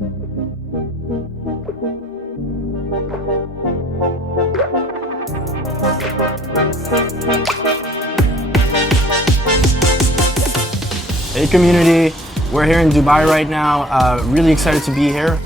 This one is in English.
Hey community, we're here in Dubai right now. Really excited to be here.